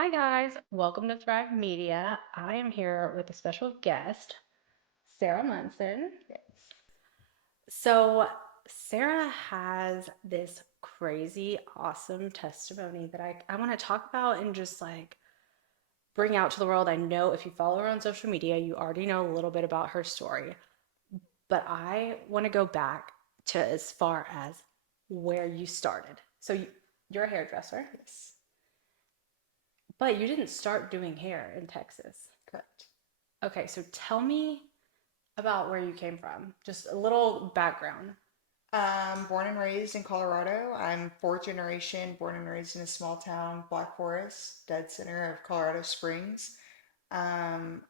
Hi, guys. Welcome to Thrive Media. I am here with a special guest, Sara Munson. So, Sara has this crazy, awesome testimony that I want to talk about and just like bring out to the world. I know if you follow her on social media, you already know a little bit about her story, but I want to go back to as far as where you started. You're a hairdresser, Yes, but you didn't start doing hair in Texas. correct. Okay, so tell me about where you came from. Just a little background. Born and raised in Colorado. I'm fourth generation, born and raised in a small town, Black Forest, dead center of Colorado Springs. Um,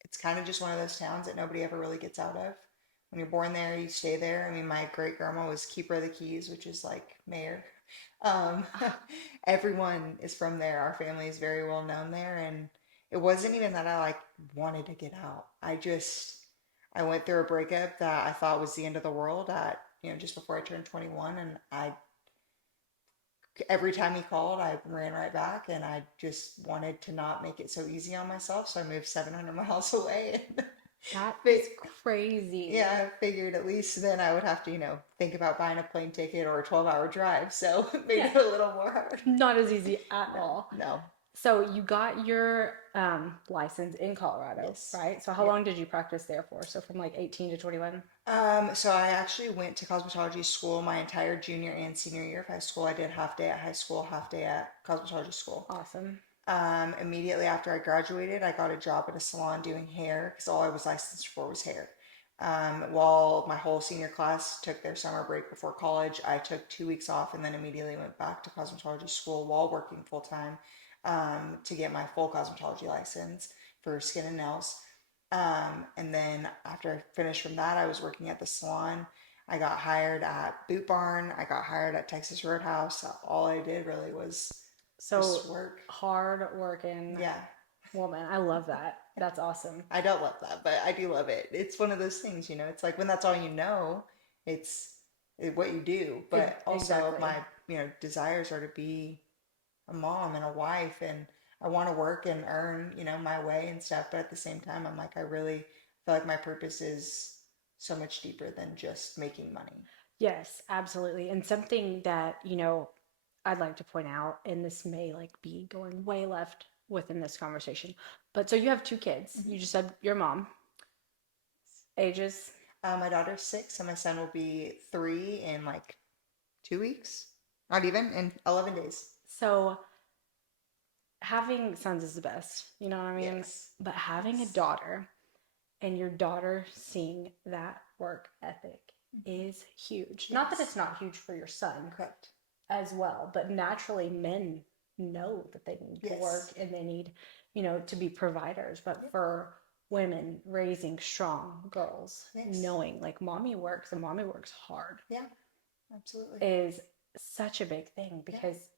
it's kind of just one of those towns that nobody ever really gets out of. When you're born there, you stay there. I mean, my great grandma was keeper of the keys, which is like mayor. Um, Everyone is from there. Our family is very well known there, and it wasn't even that I like wanted to get out. I went through a breakup that I thought was the end of the world at, just before I turned 21, and I every time he called, I ran right back, and I just wanted to not make it so easy on myself, so I moved 700 miles away. And That is fi- crazy. yeah, I figured at least then I would have to, think about buying a plane ticket or a 12-hour drive, so it made Yeah, it a little more hard. not as easy at No, all. no, So you got your license in Colorado, yes. right? So how Yep. long did you practice there for? So from like 18 to 21? So I actually went to cosmetology school my entire junior and senior year of high school. I did half day at high school, half day at cosmetology school. Awesome. Immediately after I graduated, I got a job at a salon doing hair because all I was licensed for was hair. While my whole senior class took their summer break before college, I took 2 weeks off and then immediately went back to cosmetology school while working full time to get my full cosmetology license for skin and nails. And then after I finished from that, I was working at the salon. I got hired at Boot Barn. I got hired at Texas Roadhouse. All I did really was So just work. hard working Yeah, woman. I love that. That's awesome. I don't love that, but I do love it. It's one of those things, it's like when that's all you know, it's what you do. But also, Exactly. my, desires are to be a mom and a wife, and I want to work and earn, my way and stuff. But at the same time, I'm like, I really feel like my purpose is so much deeper than just making money. Yes, absolutely. And something that, I'd like to point out, and this may like be going way left within this conversation, but so you have two kids. Mhm. You just said your mom, ages. My daughter's 6, and my son will be 3 in like 2 weeks. Not even in 11 days. So having sons is the best, you know what I mean? Yes. But having a Yes. daughter and your daughter seeing that work ethic Mhm. is huge. Not that Yes. it's not huge for your son Correct. as well, but naturally men know that they need to work Yes. and they need, to be providers. But Yep. for women raising strong girls, Yes. knowing like mommy works and mommy works hard Yeah. Absolutely. is such a big thing Yeah. because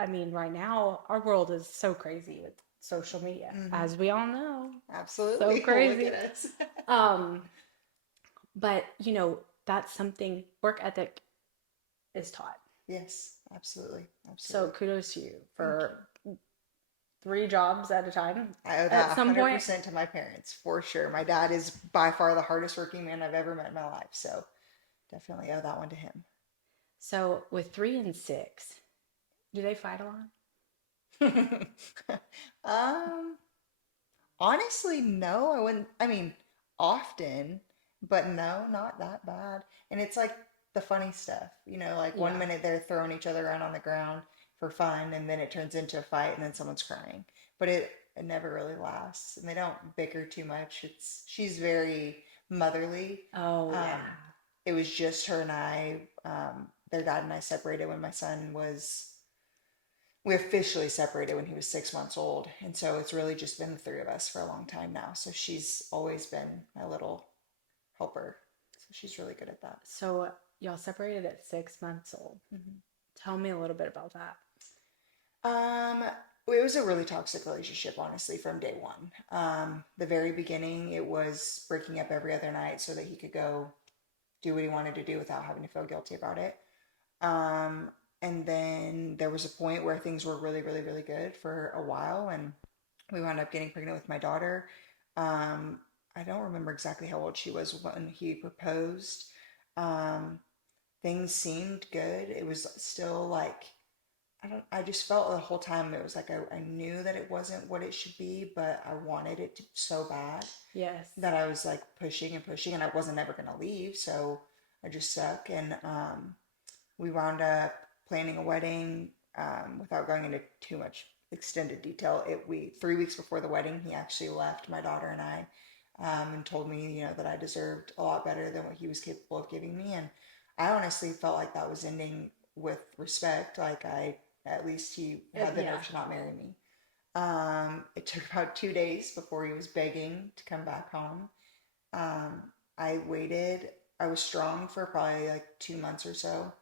I mean, right now our world is so crazy with social media, Hmm. as we all know. So Absolutely. Look at crazy. us. Um, but that's something work ethic is taught. Yes. Absolutely. So Absolutely. kudos to you Thank you. for 3 jobs at a time I owe that at some point. 100% to my parents for sure. My dad is by far the hardest working man I've ever met in my life. So definitely owe that one to him. So with 3 and 6, do they fight a lot? um, Honestly, no. I mean, often, but no, not that bad. And it's like the funny stuff, like one Yeah. minute they're throwing each other around on the ground for fun, and then it turns into a fight, and then someone's crying. But it never really lasts, and they don't bicker too much. She's very motherly. Oh, yeah. Um, it was just her and I. Their dad and I separated when my son was we officially separated when he was 6 months old. And so it's really just been the three of us for a long time now. So she's always been my little helper. So she's really good at that. So y'all separated at 6 months old. Mhm. Tell me a little bit about that. Um, it was a really toxic relationship, honestly, from day one. The very beginning, it was breaking up every other night so that he could go do what he wanted to do without having to feel guilty about it. Um, And then there was a point where things were really, really, really good for a while, and we wound up getting pregnant with my daughter. Um, I don't remember exactly how old she was when he proposed. Um, Things seemed good. It was still like I just felt the whole time it was like I knew that it wasn't what it should be, but I wanted it to so bad Yes. that I was like pushing and pushing, and I wasn't ever gonna leave, so I just stuck. And we wound up planning a wedding. Without going into too much extended detail, we 3 weeks before the wedding, he actually left my daughter and I, and told me, that I deserved a lot better than what he was capable of giving me. And I honestly felt like that was ending with respect. Like at least he had the Yeah. nerve to not marry me. It took about 2 days before he was begging to come back home. Um, I waited. I was strong for probably like 2 months or so,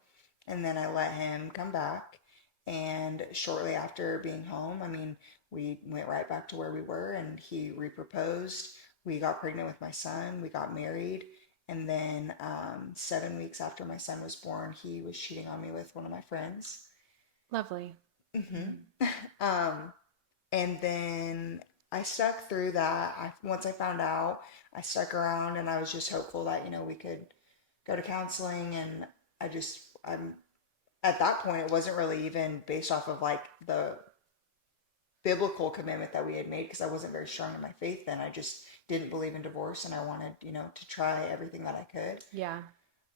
and then I let him come back. And shortly after being home, I mean, we went right back to where we were, and he reproposed. We got pregnant with my son. We got married. And then 7 weeks after my son was born, he was cheating on me with one of my friends. Lovely. Hmm. Mhm. Um, and then I stuck through that. Once I found out, I stuck around, and I was just hopeful that, we could go to counseling. And I'm at that point, it wasn't really even based off of like the biblical commitment that we had made, because I wasn't very strong in my faith then. I just didn't believe in divorce, and I wanted, to try everything that I could. Yeah.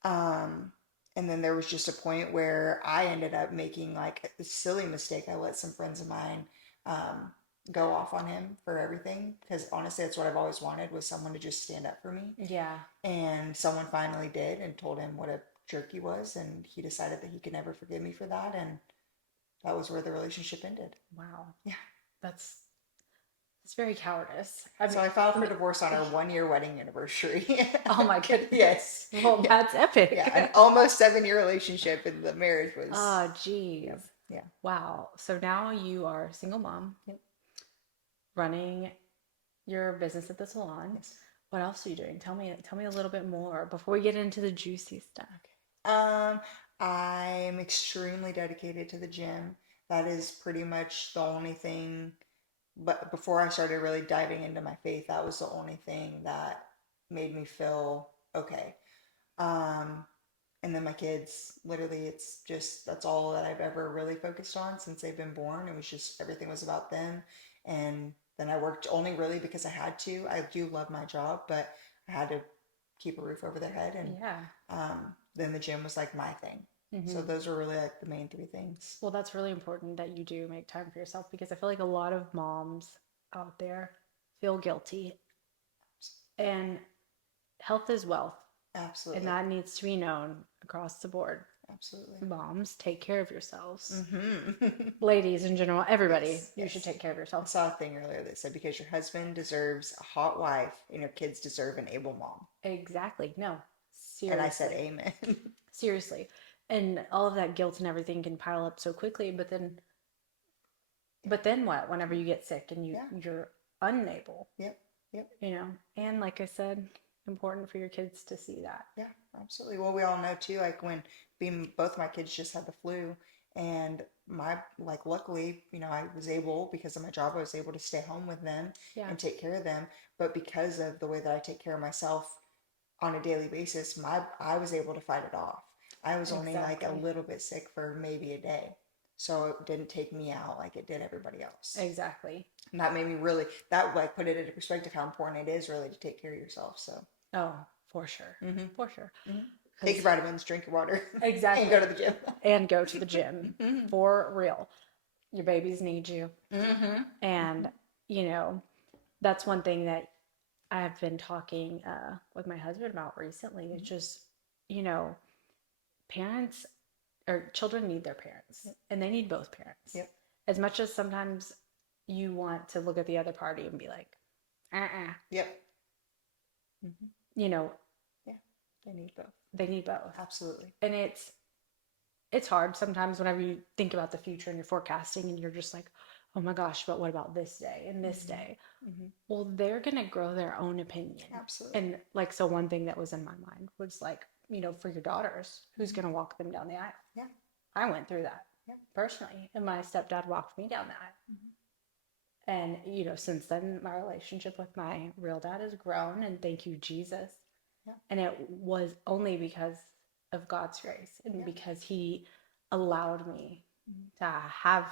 Um, and then there was just a point where I ended up making like a silly mistake. I let some friends of mine um, go off on him for everything, because honestly, that's what I've always wanted, was someone to just stand up for me. Yeah. And someone finally did and told him what a jerk he was, and he decided that he could never forgive me for that. And that was where the relationship ended. Wow. Yeah. That's it's very cowardice. I So mean, I filed for divorce on our 1 year wedding anniversary. oh my Yes. goodness. Well, Yeah. that's epic. Yeah. An almost 7 year relationship, and the marriage was, Oh, geez. yeah. Yeah. Wow. So now you are a single mom Yep. running your business at the salon. Yes. What else are you doing? Tell me a little bit more before we get into the juicy stuff. Okay. I'm extremely dedicated to the gym. That is pretty much the only thing. But before I started really diving into my faith, that was the only thing that made me feel okay. Um, and then my kids, literally, it's just that's all that I've ever really focused on since they've been born. It was just everything was about them. And then I worked only really because I had to. I do love my job, but I had to keep a roof over their head. And Yeah. then the gym was like my thing. So Hmm. those were really like the main three things. Well, that's really important that you do make time for yourself because I feel like a lot of moms out there feel guilty and health is wealth and Absolutely. that needs to be known across the board. Absolutely. Moms, take care of yourselves. Mm-hmm. Ladies in general, everybody, Yes, you should yes. take care of I yourself. saw a thing earlier that said because your husband deserves a hot wife and your kids deserve an able mom. Exactly. No, And I said, seriously. Amen. Seriously. And all of that guilt and everything can pile up so quickly, Yeah. but then what? Whenever you get sick and Yeah. you're unable, Yep. Yep. And like I said, important for your kids to see that. Yeah. Absolutely. Well, we all know too, like when being both my kids just had the flu, and like luckily, I was able, because of my job, I was able to stay home with them Yeah, and take care of them. But because of the way that I take care of myself on a daily basis, I was able to fight it off. I was only like a exactly. little bit sick for maybe a day. So it didn't take me out like it did everybody else. Exactly. And that made me really, that like put it into perspective how important it is really to take care of yourself. So, Oh, for sure. hmm For sure. hmm take your Because vitamins, drink your water, and go exactly. to the gym. And go to the gym Hmm. for real. Your babies need you. Hmm. And, you know, that's one thing that I've been talking with my husband about recently. It's just, you know, parents or children need their parents Yep. and they need both parents. Yep. As much as sometimes you want to look at the other party and be like, uh-uh, Yep. Hmm. you know, Yeah. They need both. they need both. Absolutely. And it's hard sometimes whenever you think about the future and you're forecasting and you're just like, oh my gosh, but what about this day and this Hmm. day? Hmm. Well, they're gonna grow their own opinion. Absolutely. And like so one thing that was in my mind was like, for your daughters, who's Hmm. gonna walk them down the aisle? Yeah. I went through that Yeah. personally, and my stepdad walked me down that. And, since then, my relationship with my real dad has grown, and thank you, Jesus. Yeah. And it was only because of God's grace and Yeah. because He allowed me to have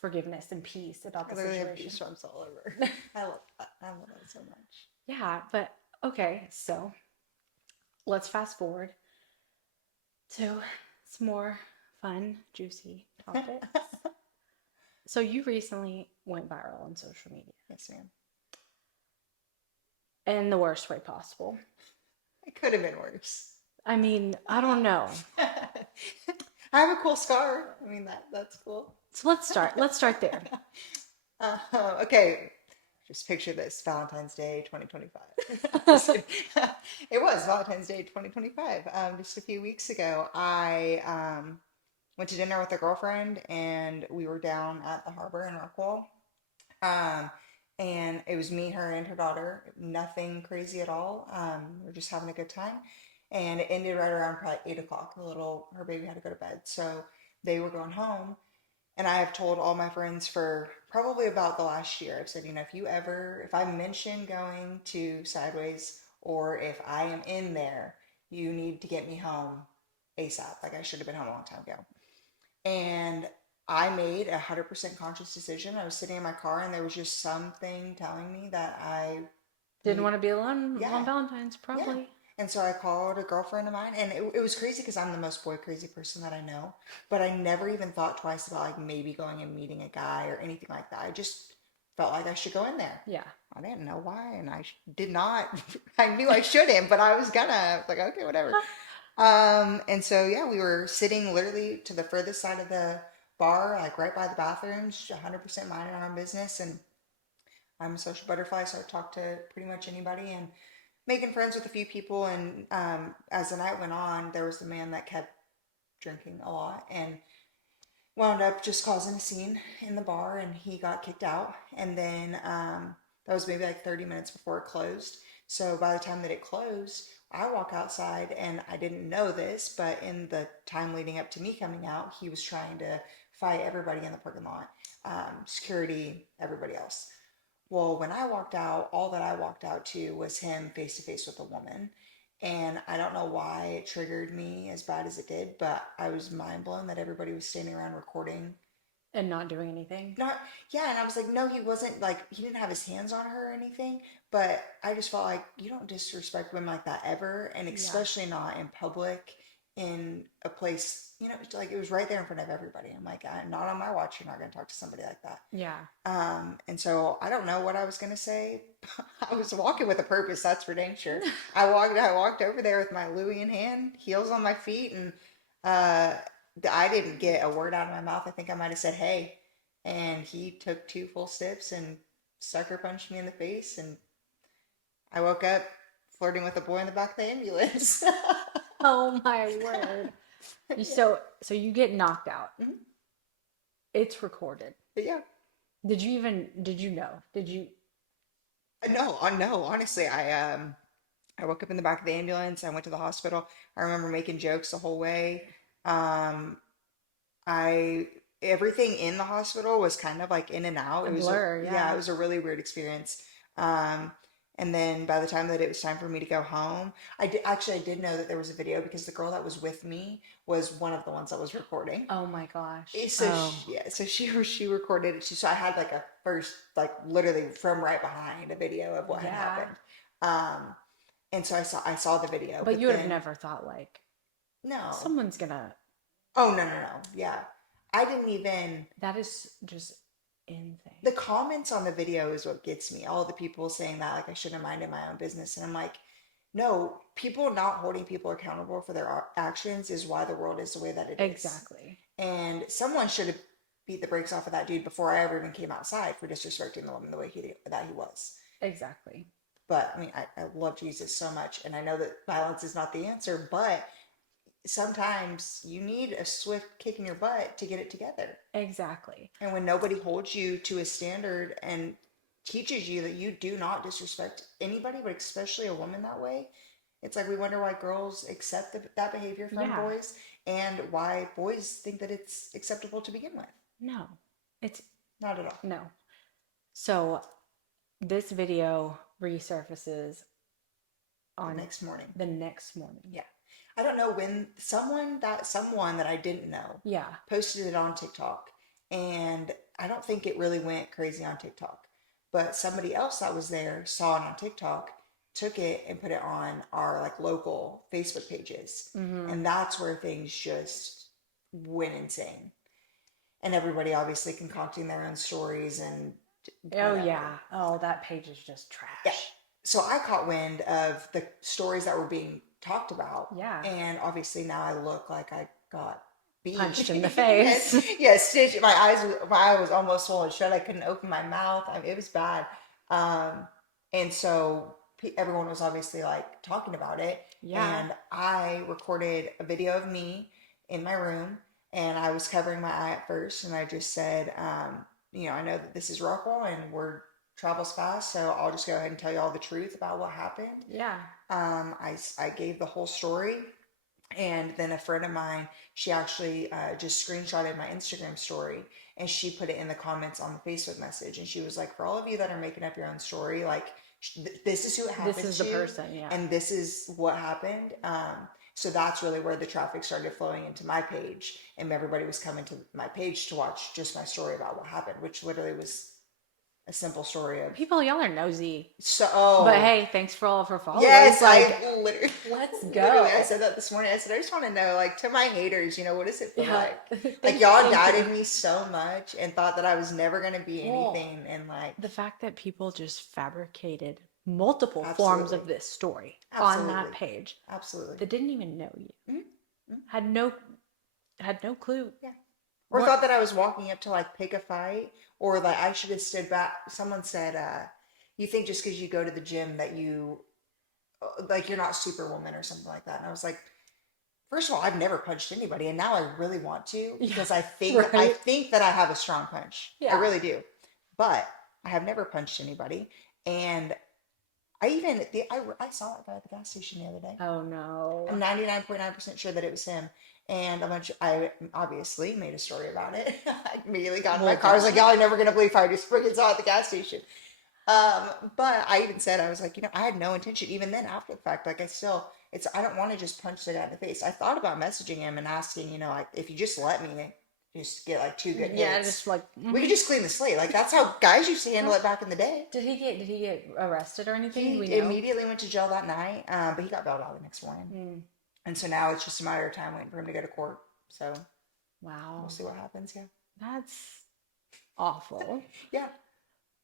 forgiveness and peace about I the literally have situation. goosebumps all over. I love that. I love that so much. Yeah, but okay, so let's fast forward to some more fun, juicy topics. So you recently went viral on social media Yes, ma'am. in the worst way possible. It could have been worse. I mean, I don't know. I have a cool scar. I mean that's cool. So let's start. Let's start there. Okay, just picture this: Valentine's Day 2025. Just kidding. It was Valentine's Day 2025. Just a few weeks ago, I went to dinner with a girlfriend, and we were down at the harbor in Rockwall. Um, and it was me, her, and her daughter. Nothing crazy at all. We were just having a good time. And it ended right around probably 8 o'clock. Her baby had to go to bed. So they were going home. And I have told all my friends for probably about the last year, I've said, if I mention going to Sideways or if I am in there, you need to get me home ASAP. Like I should have been home a long time ago. And I made 100% conscious decision. I was sitting in my car and there was just something telling me that I Didn't need, want to be alone on yeah, Valentine's, yeah. probably. And so I called a girlfriend of mine, and it was crazy because I'm the most boy crazy person that I know. But I never even thought twice about like maybe going and meeting a guy or anything like that. I just felt like I should go in there. Yeah. I didn't know why, and did not. I knew I shouldn't, but I was gonna. I was like, okay, whatever. And so yeah, we were sitting literally to the furthest side of the bar, like right by the bathrooms, 100% minding our own business. And I'm a social butterfly, so I talk to pretty much anybody and making friends with a few people. And as the night went on, there was a man that kept drinking a lot and wound up just causing a scene in the bar, and he got kicked out. And then that was maybe like 30 minutes before it closed. So by the time that it closed, I walk outside, and I didn't know this, but in the time leading up to me coming out, he was trying to fight everybody in the parking lot, security, everybody else. Well, when I walked out, all that I walked out to was him face to face with a woman. And I don't know why it triggered me as bad as it did, but I was mind blown that everybody was standing around recording. And not doing anything. Not, yeah, and I was like, no, he wasn't like, he didn't have his hands on her or anything, but I just felt like you don't disrespect women like that ever, and Yeah. especially not in public, in a place, like it was right there in front of everybody. I'm like, not on my watch, you're not going to talk to somebody like that. Yeah. And so I don't know what I was gonna say. I was walking with a purpose, that's for dang sure. I walked over there with my Louis in hand, heels on my feet, and uh, I didn't get a word out of my mouth. I think I might have said hey, and he took two full steps and sucker punched me in the face, and I woke up flirting with a boy in the back of the ambulance. Oh my word. So you get knocked out. Mhm. It's recorded. But yeah. Did you know? Did you No, no, honestly, I woke up in the back of the ambulance. I went to the hospital. I remember making jokes the whole way. Um, I Everything in the hospital was kind of like in and out. a It was blur, yeah, it yeah. was a really weird experience. Um, and then by the time that it was time for me to go home, I did know that there was a video because the girl that was with me was one of the ones that was recording. Oh my gosh. So Oh, yeah, so she recorded it. So I had like a first like literally from right behind a video of what had yeah. happened. Um, and so I saw the video, But but you would have then never thought like no. someone's gonna. Oh no, no, no. Yeah. I didn't even That is just insane. the comments on the video is what gets me. All the people saying that like I should have minded my own business, and I'm like, no, people not holding people accountable for their actions is why the world is the way that it is. Exactly. And someone should have beat the brakes off of that dude before I ever even came outside for disrespecting the woman the way that he was. Exactly. But I mean, I love Jesus so much, and I know that violence is not the answer, but sometimes you need a swift kick in your butt to get it together. Exactly. And when nobody holds you to a standard and teaches you that you do not disrespect anybody, but especially a woman that way, It's like we wonder why girls accept that behavior from Yeah. boys and why boys think that it's acceptable to begin with. No. It's Not at all. no. So this video resurfaces The on next morning. the next morning. Yeah. I don't know when someone that I didn't know Yeah. posted it on TikTok, and I don't think it really went crazy on TikTok. But somebody else that was there saw it on TikTok, took it and put it on our like local Facebook pages. Mm-hmm. And that's where things just went insane. And everybody obviously concocting their own stories and Oh whatever. yeah. Oh, that page is just Yeah. trash. So I caught wind of the stories that were being talked about, Yeah. and obviously now I look like I got beat. Punched in the Yes, face. yes, stitch. My eye was almost swollen shut. I couldn't open my mouth. I mean, it was bad. Um, and so everyone was obviously like talking about it, Yeah. and I recorded a video of me in my room, and I was covering my eye at first, and I just said, I know that this is Rockwell, and we're travels fast, so I'll just go ahead and tell you all the truth about what happened. Yeah. I gave the whole story, and then a friend of mine, she actually just screenshotted my Instagram story and she put it in the comments on the Facebook message. And she was like, for all of you that are making up your own story, like, this is who it This happened is the to, person. Yeah. and this is what happened. So that's really where the traffic started flowing into my page, and everybody was coming to my page to watch just my story about what happened, which literally was a simple story of People, y'all are nosy. so. But Oh, hey, thanks for all of her followers. yes, Like, I literally, let's literally, I go. said that this morning. I said, I just want to know, like, to my haters, what does it feel Yeah. like? Like, Thank y'all thank doubted you. me so much and thought that I was never going to be Well, anything. And, like, the fact that people just fabricated multiple forms absolutely, of this story on that absolutely, page absolutely. that didn't even know you, Mhm, mhm, had no clue. yeah. Or What? thought that I was walking up to, like, pick a fight, or, like, I should have stood back. Someone said, you think just because you go to the gym that like, you're not Superwoman or something like that. And I was like, first of all, I've never punched anybody, and now I really want to Yeah. because I Right? think that I have a strong punch. I Yeah. really do, but I have never punched anybody, and I saw that guy at the gas station the other day. Oh no. I'm 99.9% sure that it was him, and I obviously made a story about it. I immediately got in my Well, car. I was like, duh. y'all are never gonna believe how I just freaking saw it at the gas station. But I even said, I was like, I had no intention, even then after the fact, like I don't want to just punch the guy in the face. I thought about messaging him and asking, like, if you just let me just get like two good Yeah, hits, just like, we could just clean the slate. Like, that's how guys used to handle Huh? it back in the day. Did he get arrested or anything? Do He we know? immediately went to jail that night, but he got bailed out the next morning. Mm. And so now it's just a matter of time waiting for him to go to court. So we'll Wow. see what happens. Yeah. That's awful. Yeah.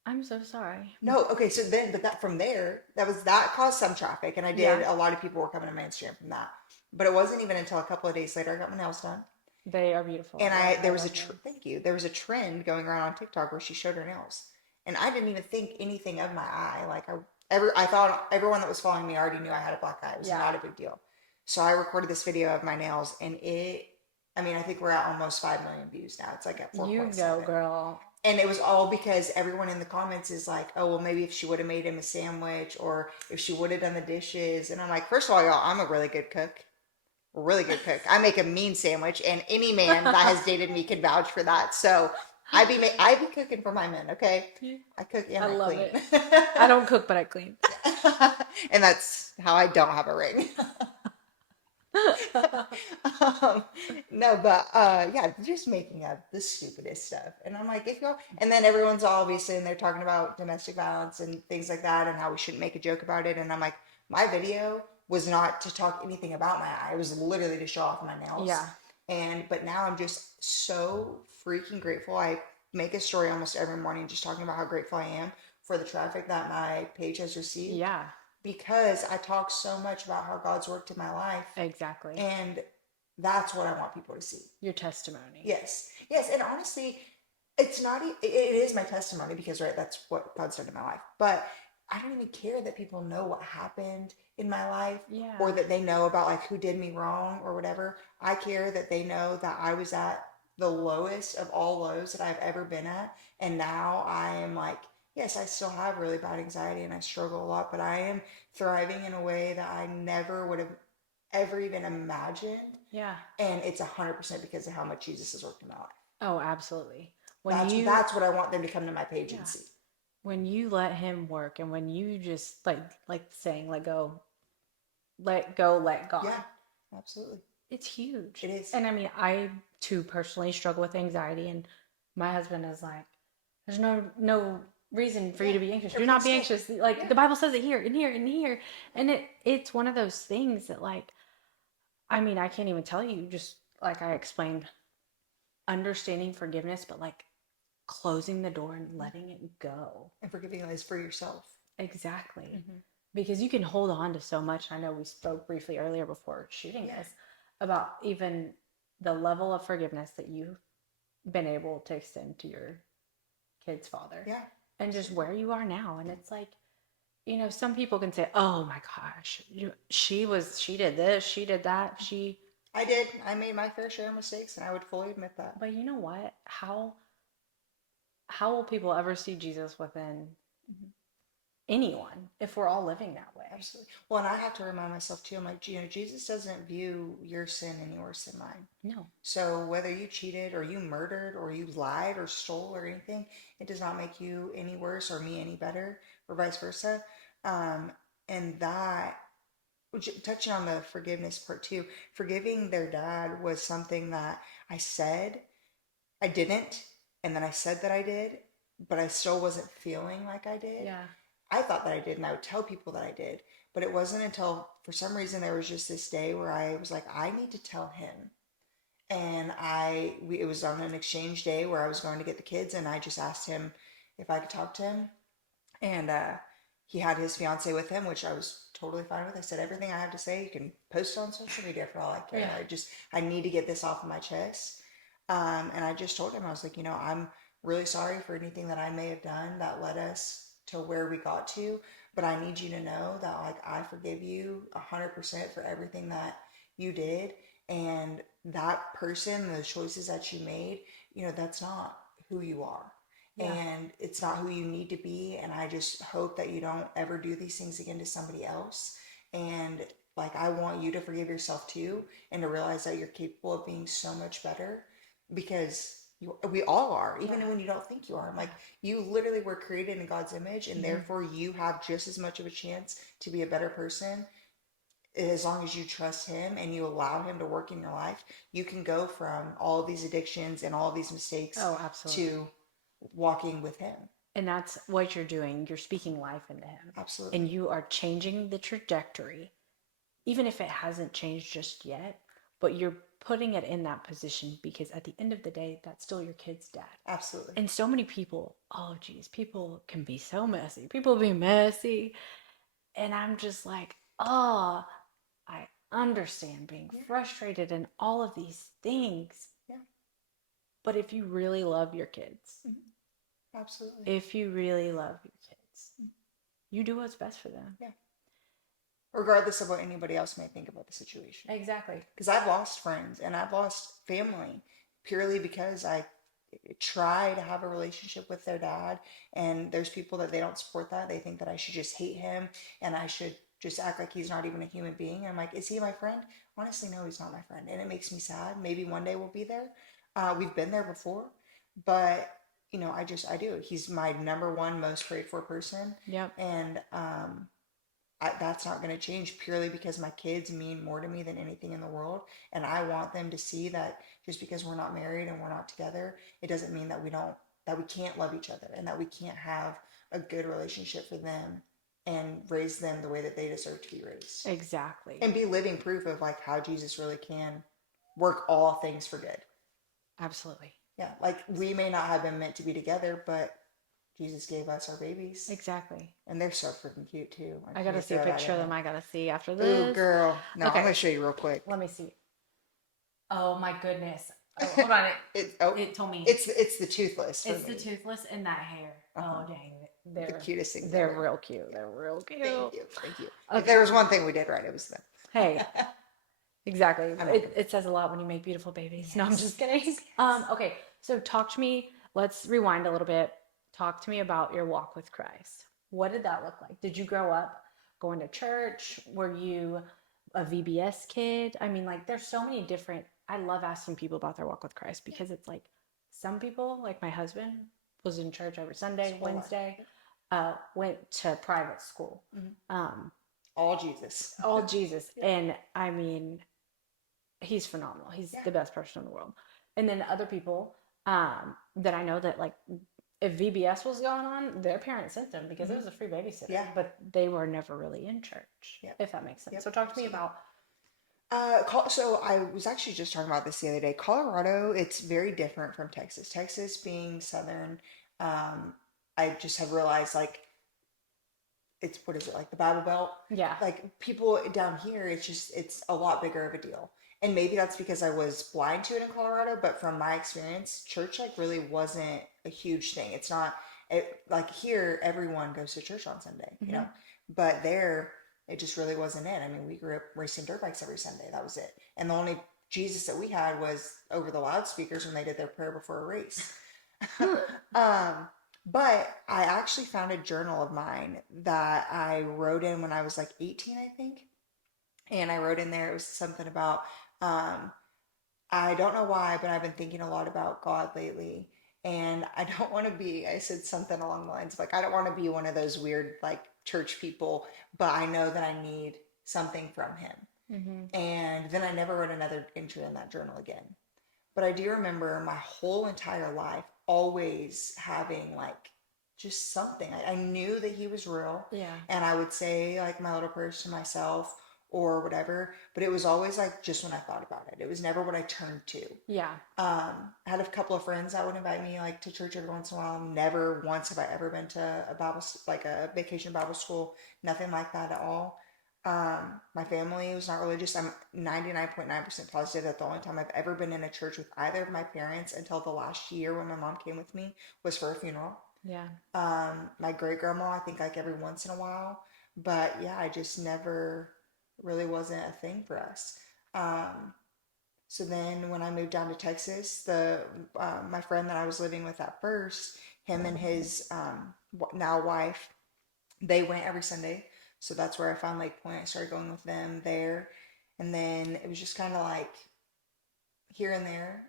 I'm so sorry. No, okay, so then, but that from there, that caused some traffic, and Yeah, a lot of people were coming to my Instagram from that. But it wasn't even until a couple of days later I got my nails done, they are beautiful. and I there was love them. thank you, there was a trend going around on TikTok where she showed her nails, and I didn't even think anything of my eye. Like I thought everyone that was following me already knew I had a black eye. It was Yeah. not a big deal. So I recorded this video of my nails, and I mean, I think we're at almost 5 million views now. It's like at You go, 4.7. girl. And it was all because everyone in the comments is like, oh, well, maybe if she would have made him a sandwich or if she would have done the dishes. And I'm like, first of all, y'all, I'm a really good cook. Really good cook. I make a mean sandwich, and any man that has dated me can vouch for that. So I be cooking for my men, okay? I cook and I I love clean. it. I don't cook, but I clean. And that's how I don't have a ring. um, no, but yeah, just making up the stupidest stuff. And I'm like, if y'all, and then everyone's obviously, and they're talking about domestic violence and things like that, and how we shouldn't make a joke about it. And I'm like, my video was not to talk anything about my eye. It was literally to show off my nails. Yeah. But now I'm just so freaking grateful. I make a story almost every morning just talking about how grateful I am for the traffic that my page has received Yeah, because I talk so much about how God's worked in my life, exactly. and that's what I want people to see. Your testimony. Yes. Yes. And honestly, it's not, it is my testimony because, right, that's what God's done in my life. But I don't even care that people know what happened in my life or Yeah. that they know about like who did me wrong or whatever. I care that they know that I was at the lowest of all lows that I've ever been at. And now I am like, yes, I still have really bad anxiety and I struggle a lot, but I am thriving in a way that I never would have ever even imagined. Yeah. And it's 100% because of how much Jesus has worked in my life. Oh, absolutely. When That's what I want them to come to my page and yeah, see. when you let him work and when you just like saying, let go, let God, Yeah, absolutely. it's huge. It is. And I mean, I too personally struggle with anxiety, and my husband is like, there's no reason for you Yeah, to be anxious. Do not everything's be good. anxious. Like Yeah, the Bible says it here and here and here. And it's one of those things that like I mean, I can't even tell you, just like I explained, understanding forgiveness, but like closing the door and yeah. letting it go. And forgiving is for yourself. Exactly. Hmm. Because you can hold on to so much. I know we spoke briefly earlier before shooting Yeah, this about even the level of forgiveness that you've been able to extend to your kid's father yeah, and just absolutely. where you are now. And it's like, some people can say, oh my gosh, she did this, she did that, she, I did. I made my fair share of mistakes, and I would fully admit that. but you know what? How will people ever see Jesus within Hmm. anyone if we're all living that way? Absolutely. Well, and I have to remind myself too. I'm like, Jesus doesn't view your sin any worse than mine. No. So whether you cheated or you murdered or you lied or stole or anything, it does not make you any worse or me any better or vice versa. Um, and that, touching on the forgiveness part too, forgiving their dad was something that I said I didn't, and then I said that I did, but I still wasn't feeling like I did. Yeah. I thought that I did, and I would tell people that I did, but it wasn't until for some reason there was just this day where I was like, I need to tell him. And it was on an exchange day where I was going to get the kids, and I just asked him if I could talk to him, and he had his fiance with him, which I was totally fine with. I said, everything I have to say, you can post on social media for all I care. Yeah. I need to get this off of my chest. And I just told him, I was like, I'm really sorry for anything that I may have done that led us to where we got to, but I need you to know that like I forgive you 100% for everything that you did, and that person, the choices that you made, that's not who you are, Yeah. and it's not who you need to be. And I just hope that you don't ever do these things again to somebody else. And like, I want you to forgive yourself too, and to realize that you're capable of being so much better, because we all are, even Yeah. when you don't think you are. I'm Yeah. like, you literally were created in God's image, and Mm-hmm. therefore you have just as much of a chance to be a better person as long as you trust him and you allow him to work in your life. You can go from all of these addictions and all of these mistakes Oh, absolutely. to walking with him. And that's what you're doing. You're speaking life into him. Absolutely. And you are changing the trajectory, even if it hasn't changed just yet, but you're putting it in that position because at the end of the day, that's still your kid's dad. Absolutely. And so many people, oh geez, people can be so messy. People be messy. And I'm just like, oh, I understand being Yeah. frustrated and all of these things. Yeah. But if you really love your kids, Hmm. Absolutely. if you really love your kids, you do what's best for them. Yeah. Regardless of what anybody else may think about the situation. Exactly. Because I've lost friends and I've lost family purely because I try to have a relationship with their dad, and there's people that they don't support that. They think that I should just hate him and I should just act like he's not even a human being. I'm like, is he my friend? Honestly, no, he's not my friend, and it makes me sad. Maybe one day we'll be there. We've been there before, but I do. He's my number one most prayed for person, Yep. and that's not going to change purely because my kids mean more to me than anything in the world. And I want them to see that just because we're not married and we're not together, it doesn't mean that we can't love each other and that we can't have a good relationship for them and raise them the way that they deserve to be raised. Exactly. And be living proof of like how Jesus really can work all things for good. Absolutely. Yeah, like we may not have been meant to be together, but Jesus gave us our babies. Exactly. And they're so freaking cute too. I Let me gotta see a throw that picture in of them. there. I gotta see after Ooh, this. girl. No, I'm Okay, gonna show you real quick. let me see. Oh my goodness. Oh, hold on. It told me It's the toothless for it's the me. toothless and that hair. Uh-huh. Oh dang it. The cutest things They're ever. real cute. They're real cute. Thank you. Thank you. If Okay. there was one thing we did right, it was them. Hey, exactly. I'm It says a lot when you make beautiful babies. No, I'm Yes. just kidding. Yes. Okay. So talk to me. Let's rewind a little bit. Talk to me about your walk with Christ. What did that look like? Did you grow up going to church? Were you a VBS kid? I mean, like, there's so many different. I love asking people about their walk with Christ because it's like some people, like my husband, was in church every His Sunday, whole life. Wednesday, Yep. went to private school, Hmm. um, All Jesus. all Jesus. Yep. And I mean, he's phenomenal. He's Yeah. the best person in the world. And then other people that I know that like if VBS was going on, their parents sent them because it Hmm. was a free babysitter, Yeah. but they were never really in church, Yep. if that makes sense. Yep. So talk to me Absolutely. about, So I was actually just talking about this the other day. Colorado, it's very different from Texas. Texas being southern, um, I just have realized like it's what is it like the Bible Belt? yeah, Like people down here, it's a lot bigger of a deal. And maybe that's because I was blind to it in Colorado, but from my experience, church like really wasn't a huge thing. It's not like here everyone goes to church on Sunday, hmm but there it just really wasn't it. I mean, we grew up racing dirt bikes every Sunday. That was it. And the only Jesus that we had was over the loudspeakers when they did their prayer before a race. um, but I actually found a journal of mine that I wrote in when I was like 18, I think. And I wrote in there, it was something about, um, I don't know why, but I've been thinking a lot about God lately. And I don't want to be, I said something along the lines of like, I don't want to be one of those weird like church people, but I know that I need something from him. hmm And then I never wrote another entry in that journal again. But I do remember my whole entire life always having like just something. I knew that he was real, yeah, and I would say like my little prayers to myself or whatever, but it was always like just when I thought about it. It was never what I turned to. yeah, I had a couple of friends that would invite me like to church every once in a while. Never once have I ever been to a like a vacation Bible school. Nothing like that at all. My family was not religious. I'm 99.9% positive that the only time I've ever been in a church with either of my parents until the last year when my mom came with me was for a funeral. yeah. My great grandma, I think like every once in a while, but yeah, I just never really wasn't a thing for us. Um, so then when I moved down to Texas, the my friend that I was living with at first, him and his now wife, they went every Sunday. So that's where I found Lake Point. I started going with them there. And then it was just kind of like here and there.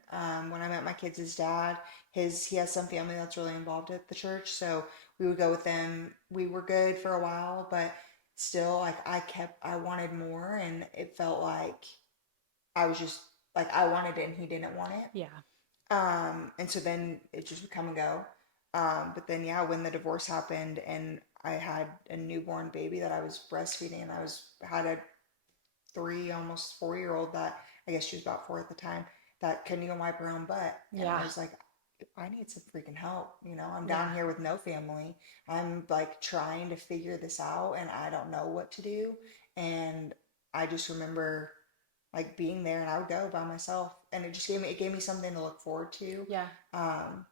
When I met my kids' dad, he has some family that's really involved at the church. So we would go with them. We were good for a while, but still like I wanted more and it felt like I was just like I wanted it and he didn't want it. Yeah. And so then it just would come and go. But then yeah, when the divorce happened and I had a newborn baby that I was breastfeeding and had a 3 almost 4 year old that I guess she was about 4 at the time that couldn't even wipe her own butt. And I Yeah. was like, I need some freaking help. I'm Yeah. down here with no family. I'm like trying to figure this out and I don't know what to do. And I just remember like being there and I would go by myself and it gave me something to look forward to. Yeah. Um,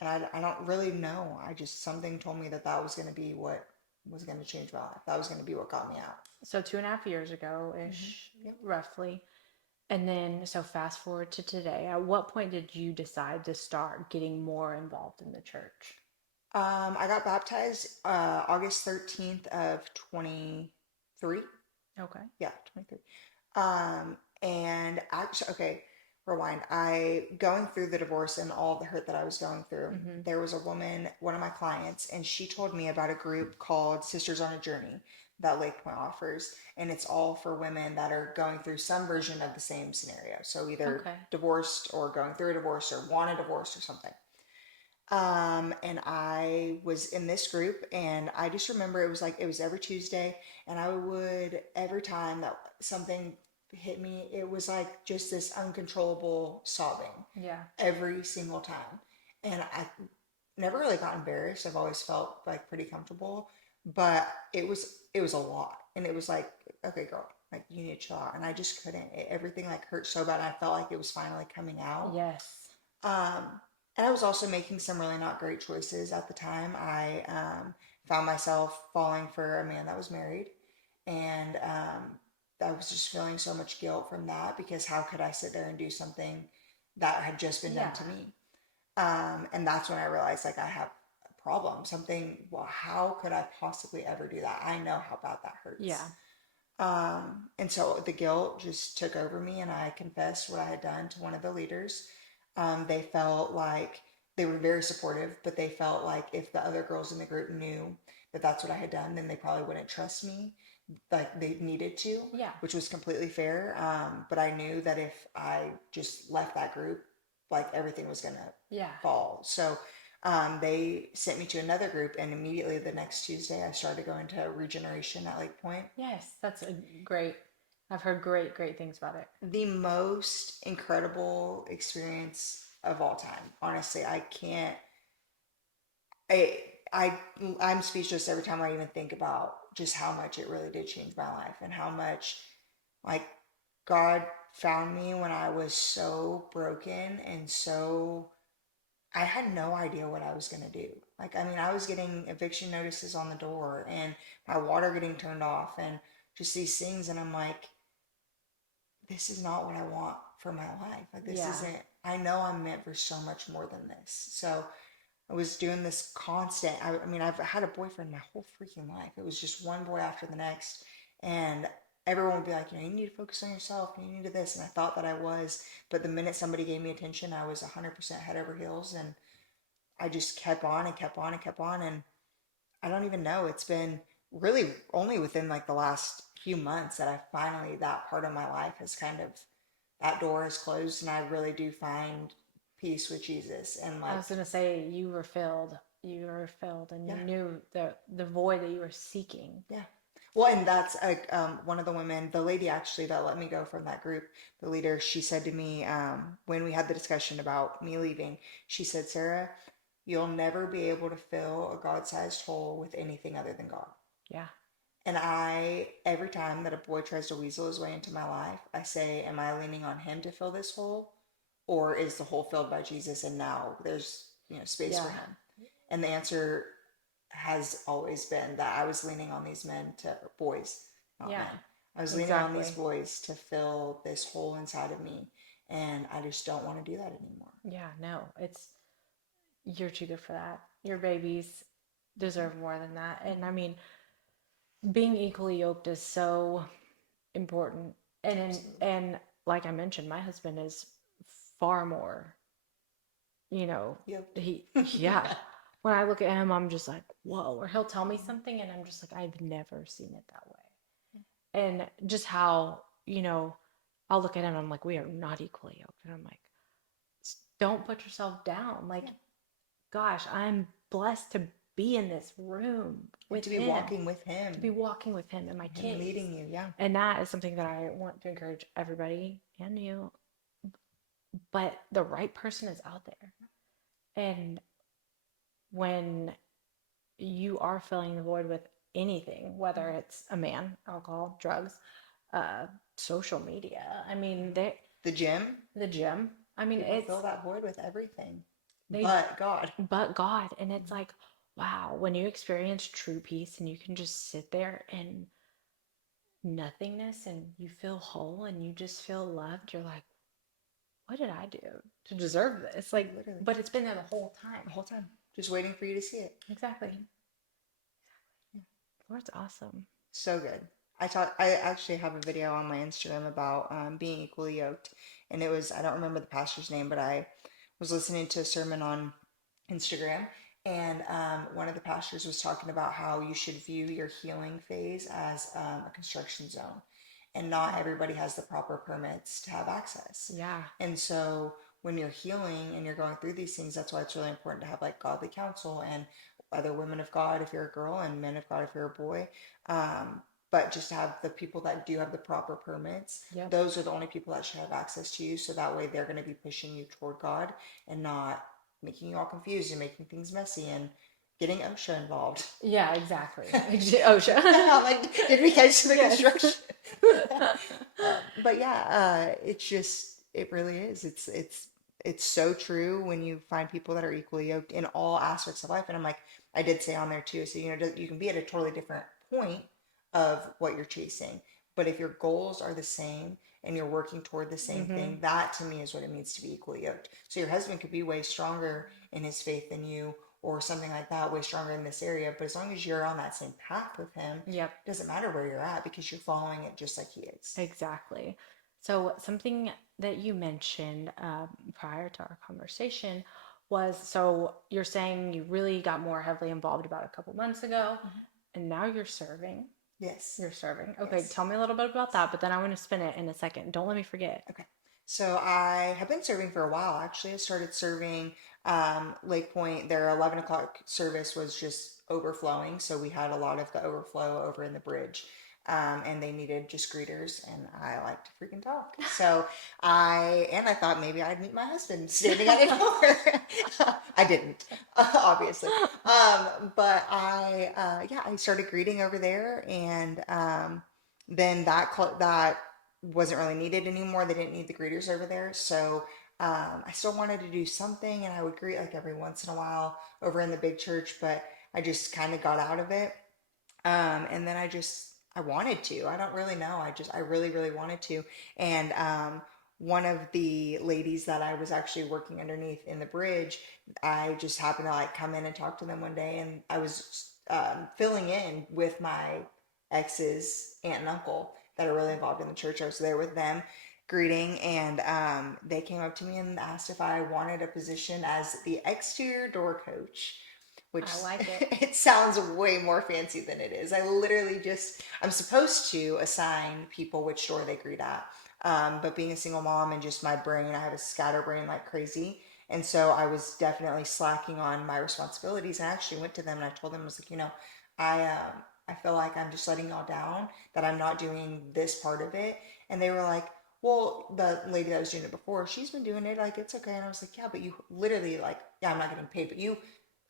and I don't really know. I just something told me that that was going to be what was going to change my life. That was going to be what got me out. So 2.5 years ago Hmm. ish, Yep. roughly. And then, so fast forward to today, at what point did you decide to start getting more involved in the church? I got baptized August 13th of 23. Okay. Yeah, 23. And actually, okay, rewind. Going through the divorce and all the hurt that I was going through, hmm there was a woman, one of my clients, and she told me about a group called Sisters on a Journey that Lake Point offers. And it's all for women that are going through some version of the same scenario. So either Okay. divorced or going through a divorce or want a divorce or something. And I was in this group, and I just remember it was every Tuesday, and I would, every time that something hit me, it was like just this uncontrollable sobbing Yeah. every single time. And I never really got embarrassed. I've always felt like pretty comfortable, but it was a lot. And it was like, okay, girl, like you need to chill out. And I just couldn't. Everything like hurt so bad. I felt like it was finally coming out. Yes. Um, and I was also making some really not great choices at the time. I found myself falling for a man that was married, and I was just feeling so much guilt from that because how could I sit there and do something that had just been done Yeah. to me? And that's when I realized like I have problem, something, well, how could I possibly ever do that? I know how bad that hurts. Yeah. And so the guilt just took over me, and I confessed what I had done to one of the leaders. They felt like they were very supportive, but they felt like if the other girls in the group knew that that's what I had done, then they probably wouldn't trust me like they needed to, Yeah. which was completely fair. But I knew that if I just left that group, like everything was gonna Yeah. fall. So they sent me to another group, and immediately the next Tuesday, I started going to regeneration at Lake Point. Yes, that's a great. I've heard great, great things about it. The most incredible experience of all time. Honestly, I can't. I I I'm speechless every time I even think about just how much it really did change my life, and how much like God found me when I was so broken, and so I had no idea what I was going to do. Like, I mean, I was getting eviction notices on the door, and my water getting turned off, and just these things. And I'm like, this is not what I want for my life. Like, this Yeah. isn't, I know I'm meant for so much more than this. So I was doing this constant, I mean, I've had a boyfriend my whole freaking life. It was just one boy after the next. And everyone would be like, you know, you need to focus on yourself. You need to do this. And I thought that I was, but the minute somebody gave me attention, I was 100% head over heels. And I just kept on and kept on and kept on. And I don't even know. It's been really only within like the last few months that I finally, that part of my life has kind of, that door is closed, and I really do find peace with Jesus. And I like, was gonna say you were filled. You were filled, and you yeah, knew the void that you were seeking. yeah. Well, and that's like one of the women, the lady actually that let me go from that group, the leader, she said to me when we had the discussion about me leaving, she said, Sarah, you'll never be able to fill a God-sized hole with anything other than God. Yeah. And I, every time that a boy tries to weasel his way into my life, I say, am I leaning on him to fill this hole? Or is the hole filled by Jesus, and now there's, you know, space for Yeah. him? And the answer has always been that I was leaning on these men to, boys, not Yeah. men. I was leaning on these Exactly. boys to fill this hole inside of me. And I just don't want to do that anymore. Yeah. No, it's you're too good for that. Your babies deserve more than that. And I mean, being equally yoked is so important. Absolutely. And like I mentioned, my husband is far more, you know, Yoked. he yeah. When I look at him, I'm just like, whoa. Or he'll tell me something and I'm just like, I've never seen it that way. And just how, I'll look at him and I'm like, we are not equally yoked. And I'm like, don't put yourself down. Like, Yeah. gosh, I'm blessed to be in this room And with to be him, walking with to be him, walking with him and my him kids. leading you. Yeah. And that is something that I want to encourage everybody and you. But the right person is out there. And when you are filling the void with anything, whether it's a man, alcohol, drugs, social media, I mean, The gym, the gym, I mean, people it's fill that void with everything they, but God. but God. And it's like, wow, when you experience true peace and you can just sit there in nothingness and you feel whole and you just feel loved, you're like, what did I do to deserve this? Like, Literally. but it's been there the whole time. The whole time. Just waiting for you to see it. Exactly. Mhm. Yeah. Lord's awesome. So good. I actually have a video on my Instagram about being equally yoked. And it was, I don't remember the pastor's name, but I was listening to a sermon on Instagram. And one of the pastors was talking about how you should view your healing phase as a construction zone. And not everybody has the proper permits to have access. Yeah. And so when you're healing and you're going through these things, that's why it's really important to have like godly counsel and other women of God if you're a girl, and men of God if you're a boy. Um, but just to have the people that do have the proper permits, Yep. those are the only people that should have access to you. So that way they're going to be pushing you toward God, and not making you all confused and making things messy and getting OSHA involved. Yeah, exactly. OSHA. I'm like, did we catch the Yes. construction? But yeah, it's just, it really is. It's so true when you find people that are equally yoked in all aspects of life. And I'm like, I did say on there too. So, you know, you can be at a totally different point of what you're chasing. But if your goals are the same and you're working toward the same Mm-hmm. thing, that to me is what it means to be equally yoked. So your husband could be way stronger in his faith than you, or something like that, way stronger in this area. But as long as you're on that same path with him, Yep. it doesn't matter where you're at because you're following it just like he is. Exactly. So, something that you mentioned prior to our conversation was so you're saying you really got more heavily involved about a couple months ago, Mhm. and now you're serving. Yes. You're serving. Okay, Yes. tell me a little bit about that, but then I want to spin it in a second. Don't let me forget. Okay. So I have been serving for a while. Actually, I started serving Lake Point. Their 11 o'clock service was just overflowing. So we had a lot of the overflow over in the bridge. And they needed just greeters, and I like to freaking talk. So I thought maybe I'd meet my husband standing at a door. I didn't, obviously. But yeah, I started greeting over there, and then that wasn't really needed anymore. They didn't need the greeters over there. So I still wanted to do something, and I would greet like every once in a while over in the big church, but I just kind of got out of it. And then I wanted to. I don't really know. I really, really wanted to. And one of the ladies that I was actually working underneath in the bridge, I just happened to like come in and talk to them one day, and I was filling in with my ex's aunt and uncle that are really involved in the church. I was there with them greeting, and they came up to me and asked if I wanted a position as the exterior door coach, which I like it. it sounds way more fancy than it is. I'm supposed to assign people which door they greet at. But being a single mom and just my brain, I have a scatterbrain like crazy. And so I was definitely slacking on my responsibilities. And I actually went to them and I told them, I was like, I feel like I'm just letting y'all down, that I'm not doing this part of it. And they were like, well, the lady that was doing it before, she's been doing it, like it's okay. And I was like, yeah, but you literally like, yeah, I'm not getting paid, but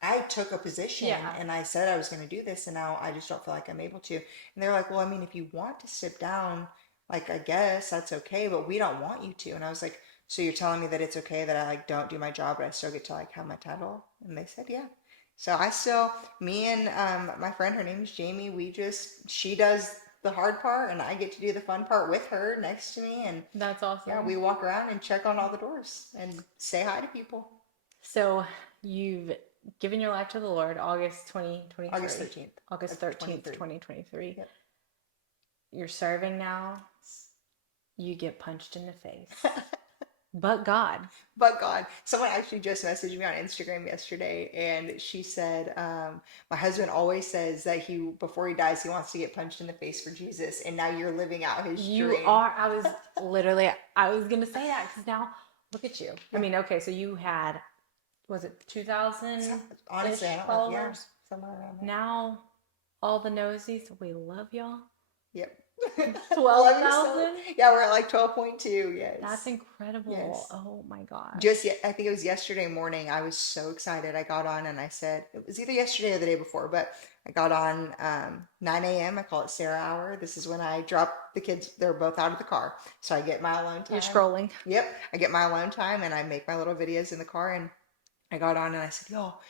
I took a position Yeah. and I said I was going to do this, and now I just don't feel like I'm able to. And they're like, well, I mean, if you want to sit down, like, I guess that's okay, but we don't want you to. And I was like, so you're telling me that it's okay that I like don't do my job, but I still get to like have my title? And they said, yeah. So me and my friend, her name is Jamie, she does the hard part and I get to do the fun part with her next to me. And That's yeah, awesome. we walk around and check on all the doors and say hi to people. So you've given your life to the Lord August August 2023, 13th August of 13th, 23. 2023. Yep. You're serving now. You get punched in the face. But God. But God, someone actually just messaged me on Instagram yesterday, and she said, "My husband always says that before he dies, he wants to get punched in the face for Jesus, and now you're living out his You dream." are, I was going to say that because now look at you. I Yeah. mean, okay, so you had, was it So, 2,000-ish honestly, I don't know. Yeah, followers? somewhere around there. Now, all the nosies, we love y'all. Yep. Love you so. 12,000? Yeah, we're at like 12.2. That's Yes. incredible. Yes. Oh my Just gosh. yet, I think it was yesterday morning. I was so excited. I got on and I said, it was either yesterday or the day before, but I got on 9 a.m. I call it Sarah hour. This is when I drop the kids. They're both out of the car. So I get my alone You're time. scrolling. Yep. I get my alone time and I make my little videos in the car. And I got on and I said, y'all,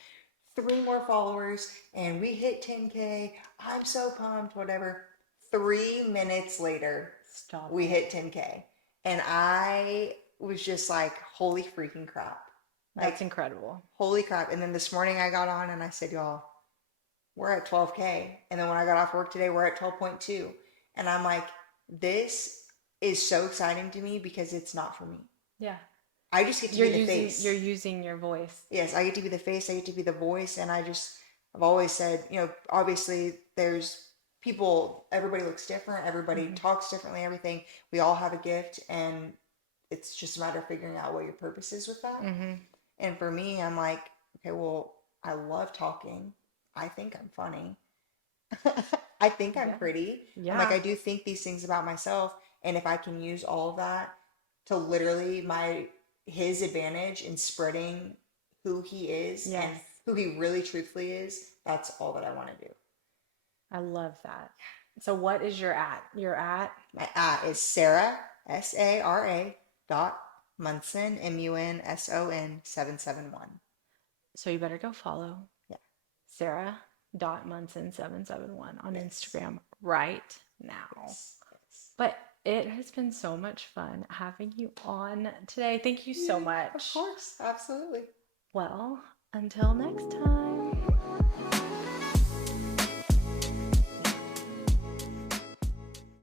3 more followers and we hit 10K. I'm so pumped, whatever. 3 minutes later, Stop we it. hit 10K. And I was just like, holy freaking crap. That's Like, incredible. holy crap. And then this morning I got on and I said, y'all, we're at 12K. And then when I got off work today, we're at 12.2. And I'm like, this is so exciting to me because it's not for me. Yeah. I just get to be the You're face. using your voice. Yes, I get to be the face, I get to be the voice, and I've always said, obviously there's people, everybody looks different, everybody Hmm. talks differently, everything. We all have a gift, and it's just a matter of figuring out what your purpose is with that. Hmm. And for me, I'm like, okay, well, I love talking. I think I'm funny. I think I'm Yeah. pretty. I'm like, Yeah. I do think these things about myself, and if I can use all of that to literally his advantage in spreading who he is and Yes. who he really truthfully is, that's all that I want to do. I love that. So what is your at? Your at? My at is Sarah, Sara dot Munson, Munson 771. So you better go follow Yeah. Sarah.Munson771 on Yes. Instagram right now. Yes. Yes. But it has been so much fun having you on today. Thank you so Yay. Of much. course. Absolutely. Well, Until next time.